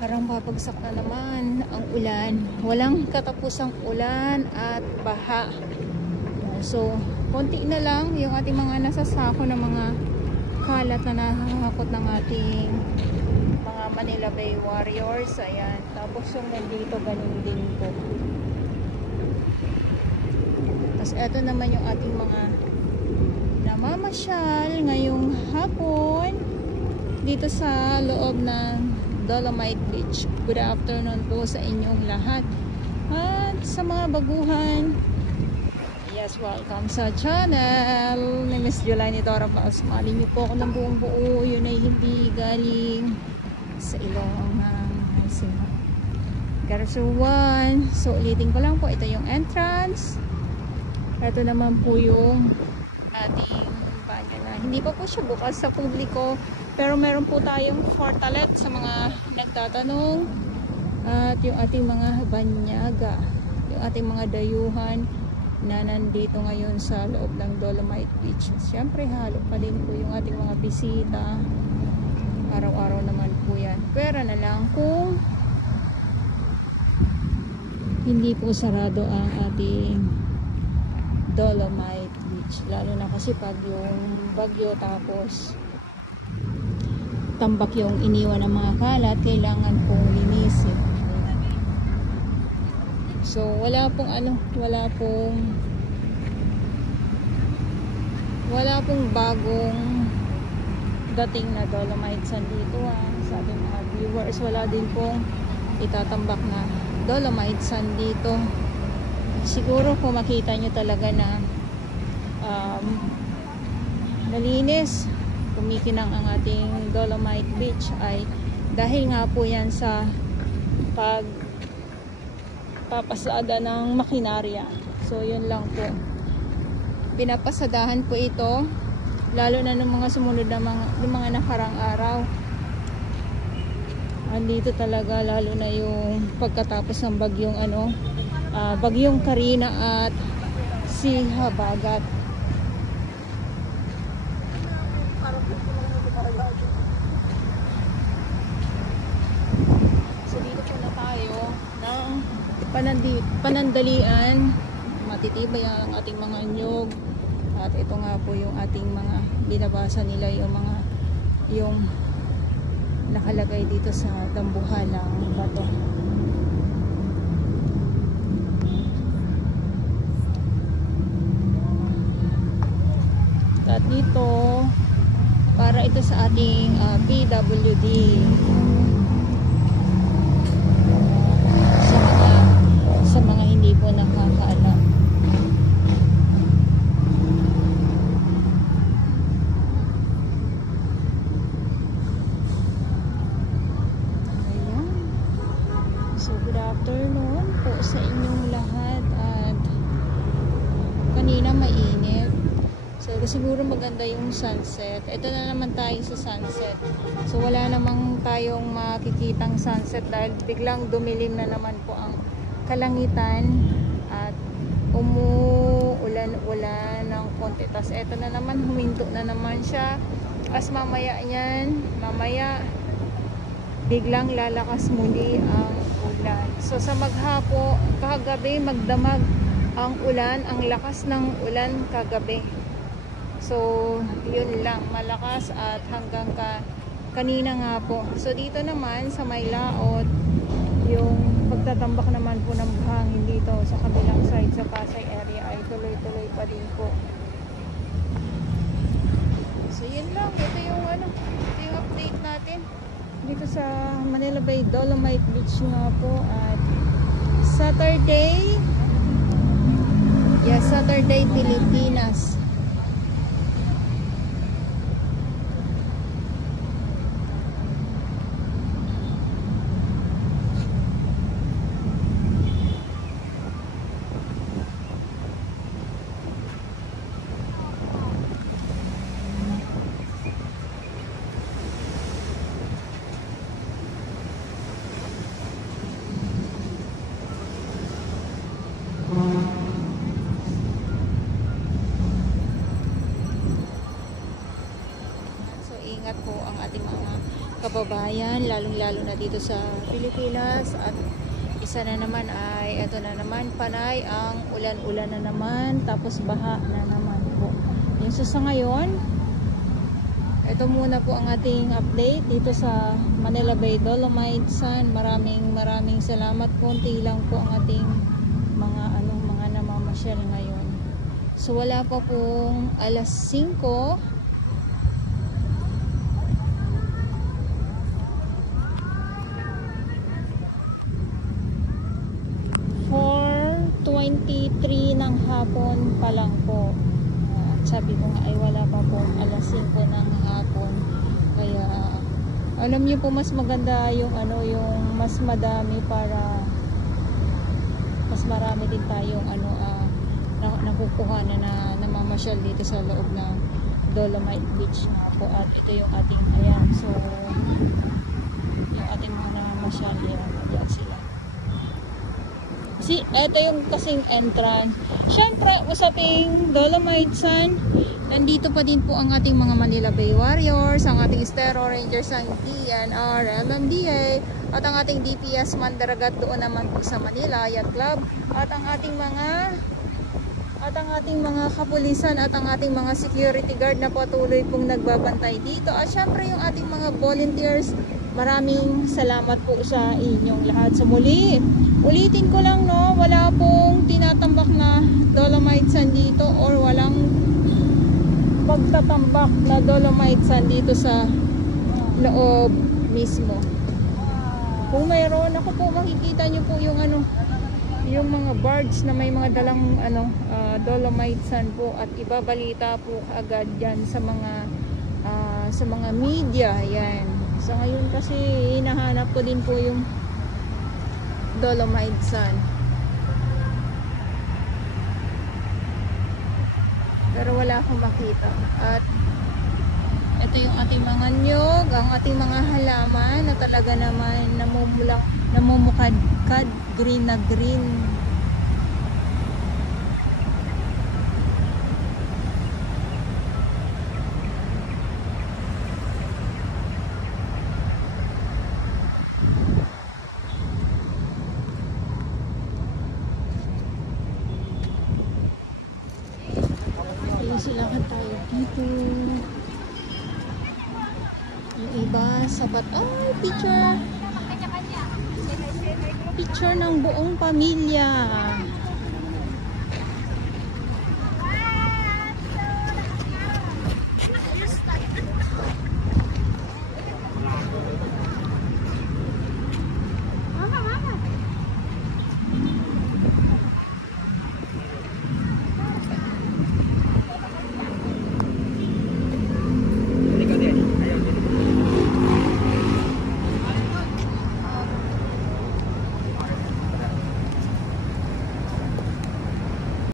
Parang babagsak na naman ang ulan. Walang katapusang ulan at baha. So, konti na lang yung ating mga nasasako ng mga kalat na nahahakot ng ating mga Manila Bay Warriors. Ayan. Tapos yung nandito, ganun din po. Tapos eto naman yung ating mga namamasyal ngayong hapon dito sa loob ng Dolomite Beach. Good afternoon po sa inyong lahat. At sa mga baguhan, yes, welcome sa channel ni Miss Julani Dora Paos. Mali niyo po ako ng buong buo. Yun ay hindi galing sa Ilonggang Garasuan. So ulitin ko lang po, ito yung entrance. Ito naman po yung ating banyo na hindi pa po siya bukas sa publiko, pero meron po tayong portalet sa mga nagtatanong, at yung ating mga banyaga, yung ating mga dayuhan na nandito ngayon sa loob ng Dolomite Beach. Siyempre halo pa din po yung ating mga bisita, araw-araw naman po yan. Pero na lang kung hindi po sarado ang ating Dolomite Beach, lalo na kasi pag yung bagyo tapos tambak yung iniwan ng mga kalat, kailangan pong linisin. So wala pong bagong dating na Dolomite Sand dito sa ating mga viewers. Wala din pong itatambak na Dolomite Sand dito. Siguro kung makita nyo talaga na nalinis, kumikinang ang ating Dolomite Beach, ay dahil nga po yan sa pagpapasada ng makinarya. So yun lang po, pinapasadahan po ito, lalo na ng mga sumunod na mga nakarang araw. Andito talaga, lalo na yung pagkatapos ng bagyong Karina at si Habagat. So dito po na tayo ng panandalian. Matitibay ang ating mga nyog, at ito nga po yung ating mga binabasa nila, yung nakalagay dito sa dambuhalang bato. At dito, para ito sa ating PWD, sa mga hindi po nakakaalam. Ayan. So good afternoon po sa inyong lahat. At kanina mainit, so siguro maganda yung sunset. Ito na naman tayo sa sunset. So wala namang tayong makikitang sunset dahil biglang dumilim na naman po ang kalangitan at umuulan-ulan ng konti. Tapos ito na naman, huminto na naman siya. As mamaya biglang lalakas muli ang ulan. So sa maghapo, kagabi magdamag ang ulan, ang lakas ng ulan kagabi. So yun lang, malakas at hanggang kanina nga po. So dito naman sa may laot, yung pagtatambak naman po ng buhangin dito sa kabilang side sa Pasay area ay tuloy-tuloy pa din po. So yun lang, ito yung update natin dito sa Manila Bay Dolomite Beach nga po. At Saturday Pilipinas. kababayan, lalong-lalo na dito sa Pilipinas. At isa na naman ay ito na naman, panay ang ulan-ulan na naman, tapos baha na naman po. Yung sa ngayon, ito muna po ang ating update dito sa Manila Bay Dolomites Sun. Maraming salamat. Konti lang po ang ating mga namamasyal ngayon. So wala pa pong alas 5. 4:23 ng hapon pa lang po. Sabi ko nga ay wala pa po alas 5 ng hapon. Kaya alam niyo po, mas maganda yung yung mas madami para mas marami din tayong nakukuha na namamasyal dito sa loob ng Dolomite Beach nga po. At ito yung ating so yung ating mga namamasyal yan sila. Ito yung kasing entrance. Syempre, usaping Dolomite Sun, nandito pa din po ang ating mga Manila Bay Warriors, ang ating Estero Rangers ng DNR, MMDA, at ang ating DPS Mandaragat doon naman po sa Manila Yacht Club, at ang ating mga kapulisan at ang ating mga security guard na patuloy pong nagbabantay dito. At syempre yung ating mga volunteers, maraming salamat po sa inyong lahat. So muli, ulitin ko lang, wala pong tinatambak na Dolomite Sun dito, or walang pagtatambak na Dolomite Sun dito sa loob mismo. Kung mayroon, ako po, makikita nyo po yung yung mga barge na may mga dalang Dolomite Sun po, at ibabalita po agad yan sa mga media. Yan. So ngayon kasi hinahanap ko din po yung Dolomite Sun. Pero wala akong makita. At ito yung ating mga nyog, ang ating mga halaman na talaga naman namumukadkad, green na green. Silakan tayo dito. Yung iba sabat. Picture ng buong pamilya.